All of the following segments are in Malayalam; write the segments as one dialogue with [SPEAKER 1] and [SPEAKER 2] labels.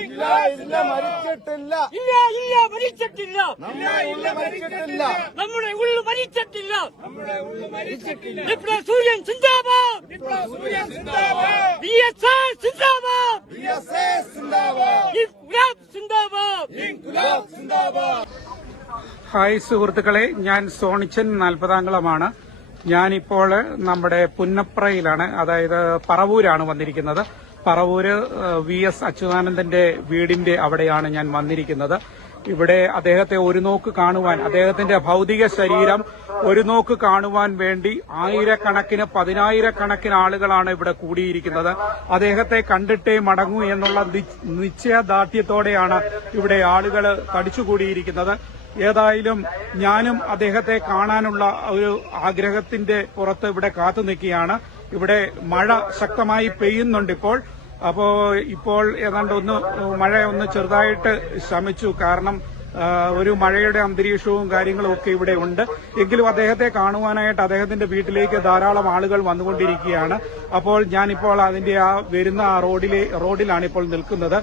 [SPEAKER 1] ഇല്ല ഇല്ല മരിച്ചിട്ടില്ല.
[SPEAKER 2] ഇല്ല ഇല്ല മരിച്ചിട്ടില്ല.
[SPEAKER 1] ഇല്ല ഇല്ല മരിച്ചിട്ടില്ല.
[SPEAKER 2] നമ്മുടെ ഉള്ളു മരിച്ചിട്ടില്ല. വിപ്ലവ സൂര്യൻ സിന്ദാബാദ്. ബി എസ് എ സിന്ദാബാദ്.
[SPEAKER 1] BSA സിന്ദാബാദ്.
[SPEAKER 2] ഇൻക്ലാബ് സിന്ദാബാദ്.
[SPEAKER 1] ഇൻക്ലാബ് സിന്ദാബാദ്.
[SPEAKER 3] ഹായ് സുഹൃത്തുക്കളെ ഞാൻ സോണിച്ചൻ നാൽപ്പതാംകുളമാണ് ഞാനിപ്പോൾ നമ്മുടെ പുന്നപ്രയിലാണ് അതായത് പറവൂരാണ് വന്നിരിക്കുന്നത്. പറവൂര് വി എസ് അച്യുതാനന്ദന്റെ വീടിന്റെ അവിടെയാണ് ഞാൻ വന്നിരിക്കുന്നത്. ഇവിടെ അദ്ദേഹത്തെ ഒരു നോക്ക് കാണുവാൻ അദ്ദേഹത്തിന്റെ ഭൗതിക ശരീരം ഒരു നോക്ക് കാണുവാൻ വേണ്ടി ആയിരക്കണക്കിന് പതിനായിരക്കണക്കിന് ആളുകളാണ് ഇവിടെ കൂടിയിരിക്കുന്നത്. അദ്ദേഹത്തെ കണ്ടിട്ടേ മടങ്ങൂ എന്നുള്ള നിശ്ചയദാർഢ്യത്തോടെയാണ് ഇവിടെ ആളുകൾ തടിച്ചുകൂടിയിരിക്കുന്നത്. ഏതായാലും ഞാനും അദ്ദേഹത്തെ കാണാനുള്ള ഒരു ആഗ്രഹത്തിന്റെ പുറത്ത് ഇവിടെ കാത്തു നിൽക്കുകയാണ്. ഇവിടെ മഴ ശക്തമായി പെയ്യുന്നുണ്ട് ഇപ്പോൾ. അപ്പോ ഇപ്പോൾ ഏതാണ്ട് ഒന്ന് മഴ ഒന്ന് ചെറുതായിട്ട് ശമിച്ചു. കാരണം ഒരു മഴയുടെ അന്തരീക്ഷവും കാര്യങ്ങളും ഒക്കെ ഇവിടെ ഉണ്ട്. എങ്കിലും അദ്ദേഹത്തെ കാണുവാനായിട്ട് അദ്ദേഹത്തിന്റെ വീട്ടിലേക്ക് ധാരാളം ആളുകൾ വന്നുകൊണ്ടിരിക്കുകയാണ്. അപ്പോൾ ഞാനിപ്പോൾ അതിന്റെ ആ വരുന്ന ആ റോഡിലെ റോഡിലാണ് ഇപ്പോൾ നിൽക്കുന്നത്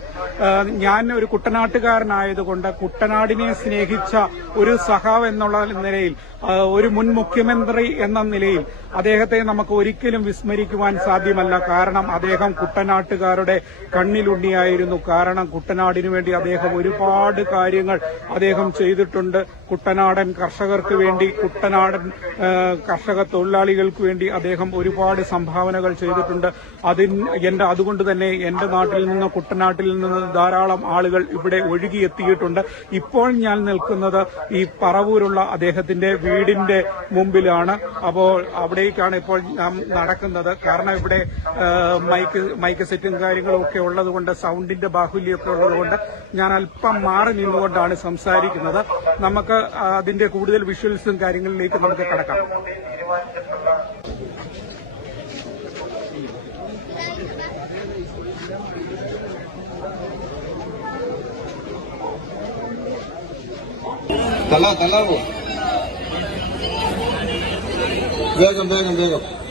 [SPEAKER 3] ഞാൻ ഒരു കുട്ടനാട്ടുകാരനായതുകൊണ്ട് കുട്ടനാടിനെ സ്നേഹിച്ച ഒരു സഹാവ് എന്നുള്ള നിലയിൽ ഒരു മുൻ മുഖ്യമന്ത്രി എന്ന നിലയിൽ അദ്ദേഹത്തെ നമുക്ക് ഒരിക്കലും വിസ്മരിക്കുവാൻ സാധ്യമല്ല. കാരണം അദ്ദേഹം കുട്ടനാട്ടുകാരുടെ കണ്ണിലുണ്ണിയായിരുന്നു. കാരണം കുട്ടനാടിനു വേണ്ടി അദ്ദേഹം ഒരുപാട് കാര്യങ്ങൾ അദ്ദേഹം ചെയ്തിട്ടുണ്ട്. കുട്ടനാടൻ കർഷകർക്ക് വേണ്ടി കുട്ടനാടൻ കർഷക തൊഴിലാളികൾക്ക് വേണ്ടി അദ്ദേഹം ഒരുപാട് സംഭാവനകൾ ചെയ്തിട്ടുണ്ട്. അതിന് എന്റെ അതുകൊണ്ട് തന്നെ എന്റെ നാട്ടിൽ നിന്ന് കുട്ടനാട്ടിൽ നിന്ന് ധാരാളം ആളുകൾ ഇവിടെ ഒഴുകിയെത്തിയിട്ടുണ്ട്. ഇപ്പോൾ ഞാൻ നിൽക്കുന്നത് ഈ പറവൂരുള്ള അദ്ദേഹത്തിന്റെ വീടിന്റെ മുമ്പിലാണ്. അപ്പോൾ അവിടേക്കാണ് ഇപ്പോൾ ഞാൻ നടക്കുന്നത്. കാരണം ഇവിടെ മൈക്ക് മൈക്ക് സെറ്റും കാര്യങ്ങളും ഒക്കെ ഉള്ളതുകൊണ്ട് സൗണ്ടിന്റെ ബാഹുല്യമൊക്കെ ഉള്ളതുകൊണ്ട് ഞാൻ അല്പം മാറി നിന്നുകൊണ്ടാണ് സംസാരിക്കുന്നത്. നമുക്ക് അതിന്റെ കൂടുതൽ വിഷ്വൽസും കാര്യങ്ങളിലേക്ക് നമുക്ക് കടക്കാം.
[SPEAKER 1] തല്ലാ തള്ളാവോ? വേഗം വേഗം വേഗം.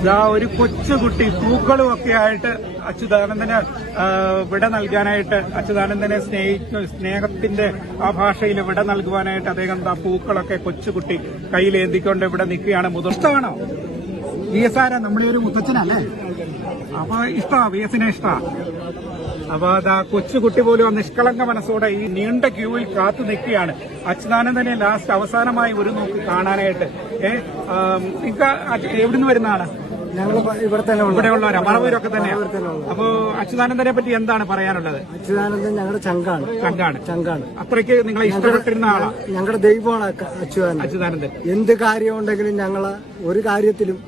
[SPEAKER 3] ഇതാ ഒരു കൊച്ചുകുട്ടി പൂക്കളും ഒക്കെ ആയിട്ട് അച്യുതാനന്ദന് വിട നൽകാനായിട്ട് അച്യുതാനന്ദനെ സ്നേഹിക്കുന്ന സ്നേഹത്തിന്റെ ആ ഭാഷയിൽ വിട നൽകുവാനായിട്ട് അദ്ദേഹം ആ പൂക്കളൊക്കെ കൊച്ചുകുട്ടി കയ്യിലേന്തിക്കൊണ്ട് ഇവിടെ നിൽക്കുകയാണ്. മുതിർത്താണോ വി എസ് ആരാ നമ്മളെ ഒരു മുത്തച്ഛനല്ലേ? അപ്പൊ ഇഷ്ടാ വി എസിനെ ഇഷ്ടാ. അപ്പൊ അതാ കൊച്ചുകുട്ടി പോലും ആ നിഷ്കളങ്ക മനസ്സോടെ ഈ നീണ്ട ക്യൂവിൽ കാത്തു നിൽക്കുകയാണ്. അച്യുതാനന്ദനെ ലാസ്റ്റ് അവസാനമായി ഒരു നോക്ക് കാണാനായിട്ട്. ഏഹ് നിങ്ങൾക്ക് എവിടുന്ന് വരുന്നതാണ്?
[SPEAKER 4] ഞങ്ങൾ ഇവിടെ തന്നെ
[SPEAKER 3] ഇവിടെയുള്ളവരാ. മറവൂരൊക്കെ തന്നെയാണ് അപ്പോ അച്യുതാനന്ദനെ പറ്റി എന്താണ് പറയാനുള്ളത്?
[SPEAKER 4] അച്യുതാനന്ദൻ ഞങ്ങളുടെ ചങ്കാണ്.
[SPEAKER 3] ചങ്കാണ്.
[SPEAKER 4] ചങ്കാണ്.
[SPEAKER 3] അത്രയ്ക്ക് നിങ്ങളെ ഇഷ്ടപ്പെട്ടിരുന്ന ആളാണ്
[SPEAKER 4] ഞങ്ങളുടെ ദൈവമാണ് അച്യുതാനന്ദൻ.
[SPEAKER 3] അച്യുതാനന്ദൻ.
[SPEAKER 4] എന്ത് കാര്യമുണ്ടെങ്കിലും ഞങ്ങൾ ഒരു കാര്യത്തിലും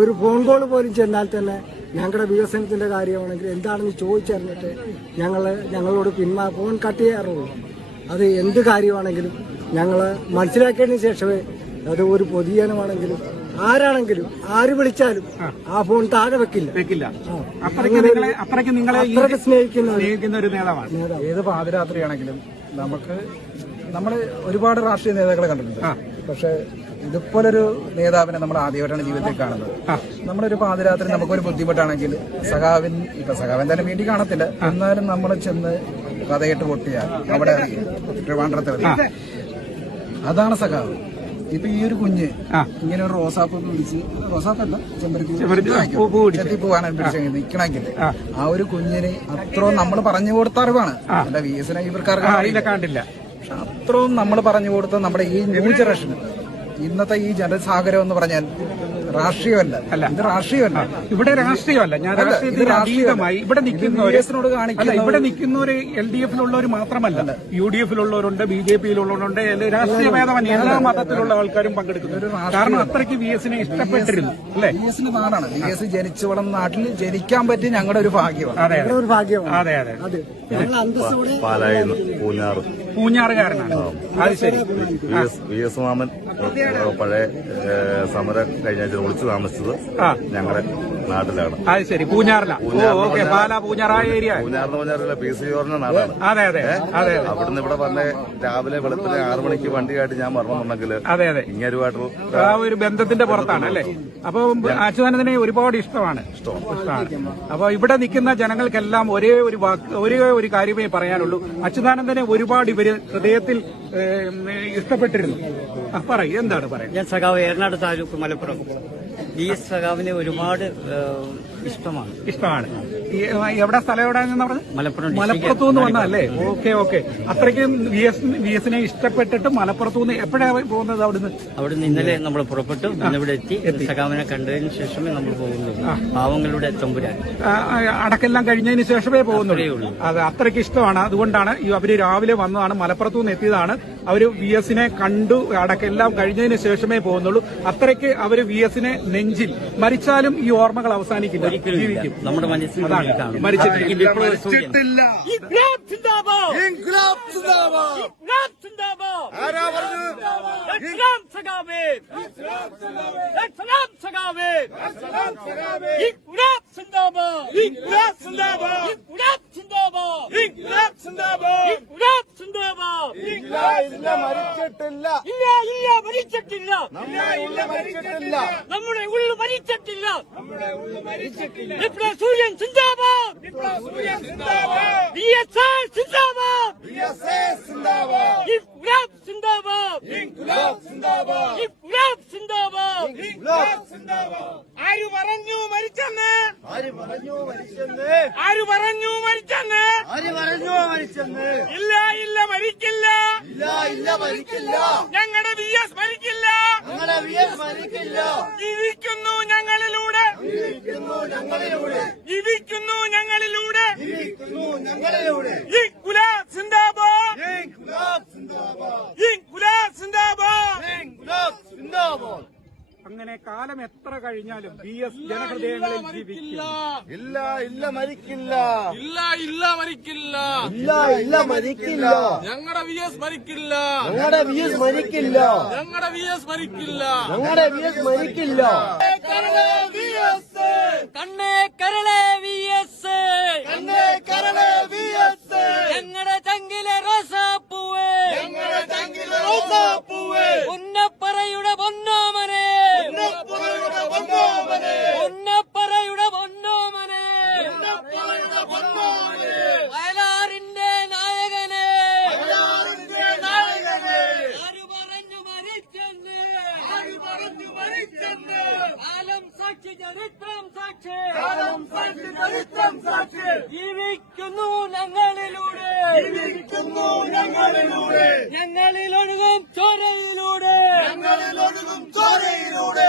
[SPEAKER 4] ഒരു ഫോൺ കോൾ പോലും ചെന്നാൽ തന്നെ ഞങ്ങളുടെ വികസനത്തിന്റെ കാര്യമാണെങ്കിൽ എന്താണെന്ന് ചോദിച്ചറിഞ്ഞിട്ട് ഞങ്ങൾ ഞങ്ങളോട് പിന്മാ ഫോൺ കട്ട് ചെയ്യാറുള്ളൂ. അത് എന്ത് കാര്യമാണെങ്കിലും ഞങ്ങൾ മനസ്സിലാക്കിയതിന് ശേഷമേ അത് ഒരു പൊതുജനമാണെങ്കിലും ആരാണെങ്കിലും ആര് വിളിച്ചാലും ആ. ഫോൺ താഴെ വെക്കില്ല.
[SPEAKER 3] വെക്കില്ല. അത്രയ്ക്ക് നിങ്ങളെ അത്രയ്ക്ക് നിങ്ങളെ ഈ
[SPEAKER 4] അത്രയ്ക്ക് സ്നേഹിക്കുന്ന ഒരു
[SPEAKER 3] സ്നേഹിക്കുന്ന ഒരു നേതാവാണ്.
[SPEAKER 5] ഏത് പാതിരാത്രിയാണെങ്കിലും നമുക്ക് നമ്മൾ ഒരുപാട് രാഷ്ട്രീയ നേതാക്കളെ കണ്ടിട്ടുണ്ട്. പക്ഷെ ഇതുപോലൊരു നേതാവിനെ നമ്മൾ ആദ്യമായിട്ടാണ് ജീവിതത്തിൽ കാണുന്നത്. നമ്മളൊരു പാതിരാത്രി നമുക്കൊരു ബുദ്ധിമുട്ടാണെങ്കിൽ സഖാവിൻ ഇപ്പൊ സഖാവിൻ തന്നെ വീട്ടിൽ കാണത്തില്ല. എന്നാലും നമ്മൾ ചെന്ന് കഥയിട്ട് പൊട്ടിയ അവിടെ ട്രിവാൻഡ്രത്തിൽ അതാണ് സഖാവ്. ഇപ്പൊ ഈ ഒരു കുഞ്ഞ് ഇങ്ങനെ ഒരു റോസാപ്പ് പിടിച്ച് റോസാപ്പല്ല ചെമ്പരത്തി
[SPEAKER 3] ചെമ്പരത്തി, ആ, പൂ- പൂ പിടിച്ച്.
[SPEAKER 5] ചെത്തിപ്പൂവാണ് പിടിച്ചെങ്കിൽ നിക്കണമെങ്കിൽ
[SPEAKER 3] ആ.
[SPEAKER 5] ഒരു കുഞ്ഞിന് അത്രയും നമ്മൾ പറഞ്ഞു കൊടുത്ത അറിവാണ്. എന്റെ വി
[SPEAKER 3] എസ്
[SPEAKER 5] ഇവർക്കാർക്ക്
[SPEAKER 3] കണ്ടില്ല.
[SPEAKER 5] പക്ഷെ അത്രയും നമ്മൾ പറഞ്ഞു കൊടുത്ത നമ്മുടെ ഈ ന്യൂ ജനറേഷൻ ഇന്നത്തെ ഈ ജനസാഗരം എന്ന് പറഞ്ഞാൽ രാഷ്ട്രീയമല്ല.
[SPEAKER 3] അല്ല.
[SPEAKER 5] ഇത് രാഷ്ട്രീയമല്ല.
[SPEAKER 3] ഇവിടെ രാഷ്ട്രീയമല്ല. ഞാൻ
[SPEAKER 5] രാഷ്ട്രീയമായി ഇത്
[SPEAKER 3] രാഷ്ട്രീയത്തിന് അതീതമായി ഇവിടെ
[SPEAKER 5] നിൽക്കുന്ന
[SPEAKER 3] അല്ല ഇവിടെ
[SPEAKER 5] ഒരു-
[SPEAKER 3] നിൽക്കുന്നവര് എൽ ഡി എഫിലുള്ളവർ മാത്രമല്ല. യു ഡി എഫിലുള്ളവരുണ്ട് ബി ജെ പിയിലുള്ളവരുണ്ട് രാഷ്ട്രീയ ഭേദമല്ല എല്ലാ മതത്തിലുള്ള ആൾക്കാരും പങ്കെടുക്കുന്നു. കാരണം അത്രയ്ക്ക് വി എസിനെ ഇഷ്ടപ്പെട്ടിരുന്നു അല്ലെ?
[SPEAKER 5] വി എസിന് നാടാണ്. വി എസ് ജനിച്ചു വളർന്ന നാട്ടിൽ ജനിക്കാൻ പറ്റി ഞങ്ങളുടെ ഒരു ഭാഗ്യമാണ്.
[SPEAKER 3] അതെ
[SPEAKER 4] അതെ. ഒരു ഭാഗ്യമാണ്.
[SPEAKER 3] അതെ അതെ.
[SPEAKER 4] അത്
[SPEAKER 3] പൂഞ്ഞാറുകാരനാണ് അത് ശരി.
[SPEAKER 6] വി എസ് വി മാമൻ പഴയ സമരം കഴിഞ്ഞ ഒളിച്ചു താമസിച്ചത്
[SPEAKER 3] ഞങ്ങളെ
[SPEAKER 6] ഞങ്ങളുടെ നാട്ടിലാണ്.
[SPEAKER 3] അത് ശരി. പൂഞ്ഞാറില. ഓക്കെ. പാല പൂഞ്ഞാറ ഏരിയ.
[SPEAKER 6] പൂഞ്ഞാറെന്ന് പറഞ്ഞാൽ പി സി ഓറിന്റെ നാടാണ്.
[SPEAKER 3] അതെ അതെ അതെ
[SPEAKER 6] അവിടുന്ന് ഇവിടെ വന്ന് രാവിലെ വെളുപ്പിന് ആറു മണിക്ക് വണ്ടി വണ്ടിയായിട്ട് ഞാൻ പറഞ്ഞിട്ടുണ്ടെങ്കിൽ
[SPEAKER 3] അതെ അതെ.
[SPEAKER 6] ഇങ്ങരുമായിട്ട്
[SPEAKER 3] ആ ഒരു ബന്ധത്തിന്റെ പുറത്താണ് അല്ലേ? അപ്പൊ അച്യുതാനന്ദനെ ഒരുപാട് ഇഷ്ടമാണ്. ഇഷ്ടമാണ്. അപ്പൊ ഇവിടെ നിൽക്കുന്ന ജനങ്ങൾക്കെല്ലാം ഒരേ ഒരു വാക്ക് ഒരേ ഒരു കാര്യമേ പറയാനുള്ളൂ. അച്യുതാനന്ദനെ ഒരുപാട് ഇവർ ഹൃദയത്തിൽ ഇഷ്ടപ്പെട്ടിരുന്നു. പറയും പറയൂ എന്താണ് പറയുന്നത്
[SPEAKER 2] ഞാൻ സഖാവ് ഏറനാട് താലൂക്ക് മലപ്പുറം. വി എസ് ഒരുപാട് ഇഷ്ടമാണ്.
[SPEAKER 3] ഇഷ്ടമാണ്. എവിടെ സ്ഥലം എവിടെയാണെന്ന് പറഞ്ഞത്?
[SPEAKER 2] മലപ്പുറം
[SPEAKER 3] മലപ്പുറത്തു നിന്ന് വന്നതല്ലേ? Okay okay. അത്രയ്ക്കും വി എസ് വി എസിനെ ഇഷ്ടപ്പെട്ടിട്ട് മലപ്പുറത്തു നിന്ന് എപ്പോഴാണ് പോകുന്നത് അവിടുന്ന്?
[SPEAKER 2] അവിടുന്ന് ഇന്നലെ നമ്മൾ പുറപ്പെട്ടു. ഇന്നിവിടെ എത്തി. സഖാവിനെ കണ്ടതിന് ശേഷമേ നമ്മൾ പോകുന്നുള്ളൂ. പാവങ്ങളുടെ തമ്പുരാൻ.
[SPEAKER 3] അടക്കെല്ലാം കഴിഞ്ഞതിന് ശേഷമേ പോകുന്നുള്ളൂ.
[SPEAKER 2] ഉള്ളൂ.
[SPEAKER 3] അത് അത്രയ്ക്ക് ഇഷ്ടമാണ്. അതുകൊണ്ടാണ് അവർ രാവിലെ വന്നതാണ് മലപ്പുറത്തു നിന്ന് എത്തിയതാണ്. അവർ വി എസിനെ കണ്ടു അടക്കെല്ലാം കഴിഞ്ഞതിന് ശേഷമേ പോകുന്നുള്ളൂ. അത്രയ്ക്ക് അവർ വി എസിനെ നെഞ്ചിൽ മരിച്ചാലും ഈ ഓർമ്മകൾ അവസാനിക്കില്ല.
[SPEAKER 2] ഒരിക്കലും നമ്മുടെ മനസ്സിൽ.
[SPEAKER 3] മരിച്ചിട്ടില്ല.
[SPEAKER 2] സിന്ദാബാദ്!
[SPEAKER 1] സിന്ദാബാദ്.
[SPEAKER 2] സിന്ദാബാദ്! സിന്ദാബാദ്! ഇൻക്ലാബ് സിന്ദാബാദ്! ഇൻക്ലാബ് സിന്ദാബാദ്! ഇൻക്ലാബ് സിന്ദാബാദ്! ഇൻക്ലാബ് സിന്ദാബാദ്!
[SPEAKER 1] ഇല്ല ഇല്ല മരിച്ചിട്ടില്ല
[SPEAKER 2] ഇല്ല ഇല്ല മരിച്ചിട്ടില്ല.
[SPEAKER 1] ഇല്ല ഇല്ല മരിച്ചിട്ടില്ല.
[SPEAKER 2] നമ്മുടെ ഉള്ളു മരിച്ചിട്ടില്ല. നമ്മുടെ ഉള്ളു മരിച്ചിട്ടില്ല. വിപ്ലവ സൂര്യൻ സിന്ദാബാദ്. വിപ്ലവ സൂര്യൻ സിന്ദാബാദ്. ബി എസ് ആർ സിന്ദാബാദ്.
[SPEAKER 1] എ സിന്ദാബാദ്.
[SPEAKER 2] ഇൻക്ലാബ് സിന്ദാബാദ്.
[SPEAKER 1] ഇൻക്ലാബ് സിന്ദാബാദ്.
[SPEAKER 2] ഇൻക്ലാബ് സിന്ദാബാദ്.
[SPEAKER 1] ഇൻക്ലാബ് സിന്ദാബാദ്.
[SPEAKER 2] ആര് പറഞ്ഞു മരിച്ചെന്ന്?
[SPEAKER 1] ആര് പറഞ്ഞു മരിച്ചെന്ന്?
[SPEAKER 2] ആര് പറഞ്ഞു മരിച്ചെന്ന്?
[SPEAKER 1] ആര് പറഞ്ഞു മരിച്ചെന്ന്?
[SPEAKER 2] ഇല്ല മരിക്കില്ല. ഞങ്ങളുടെ വി എസ് മരിക്കില്ല.
[SPEAKER 1] ഞങ്ങളെ വി എസ് മരിക്കില്ല.
[SPEAKER 2] ജീവിക്കുന്നു ഞങ്ങളിലൂടെ.
[SPEAKER 1] ജീവിക്കുന്നു ഞങ്ങളിലൂടെ.
[SPEAKER 2] ജീവിക്കുന്നു ഞങ്ങളിലൂടെ.
[SPEAKER 1] ജീവിക്കുന്നു ഞങ്ങളിലൂടെ.
[SPEAKER 2] ഈ കുലാ സിന്ദാബാദ്
[SPEAKER 1] ഇൻക്ലാബ് സിന്ദാബാദ്
[SPEAKER 2] ഇൻക്ലാബ് സിന്ദാബാദ്
[SPEAKER 1] ഇൻക്ലാബ് സിന്ദാബാദ്
[SPEAKER 3] അങ്ങനെ കാലം എത്ര കഴിഞ്ഞാലും ബി എസ് ജനഹൃദയങ്ങളിൽ ജീവിക്കില്ല.
[SPEAKER 1] ഇല്ല ഇല്ല മരിക്കില്ല.
[SPEAKER 7] ഇല്ല ഇല്ല മരിക്കില്ല.
[SPEAKER 1] ഇല്ല ഇല്ല മരിക്കില്ല.
[SPEAKER 7] ഞങ്ങളുടെ വി എസ് മരിക്കില്ല.
[SPEAKER 1] ഞങ്ങളുടെ വി എസ് മരിക്കില്ല.
[SPEAKER 7] ഞങ്ങളുടെ വി എസ് മരിക്കില്ല.
[SPEAKER 1] ഞങ്ങളുടെ വി എസ് മരിക്കില്ല.
[SPEAKER 2] കണ്ണേ കരളെ വി എസ്
[SPEAKER 1] കണ്ണേ കരളെ വി എസ്
[SPEAKER 2] ഞങ്ങളുടെ ചങ്കിലെ റോസാപ്പൂവേ.
[SPEAKER 1] ഞങ്ങളുടെ ചങ്കിലെ റോസാപ്പൂവേ.
[SPEAKER 2] ചരിത്രം സാക്ഷി.
[SPEAKER 1] കാലം സാക്ഷി ചരിത്രം സാക്ഷി.
[SPEAKER 2] ജീവിക്കുന്നു ഞങ്ങളിലൂടെ.
[SPEAKER 1] ജീവിക്കുന്നു ഞങ്ങളിലൂടെ.
[SPEAKER 2] ഞങ്ങളിലൊഴുകും ചോരയിലൂടെ.
[SPEAKER 1] ഞങ്ങളിലൊഴുകും ചോരയിലൂടെ.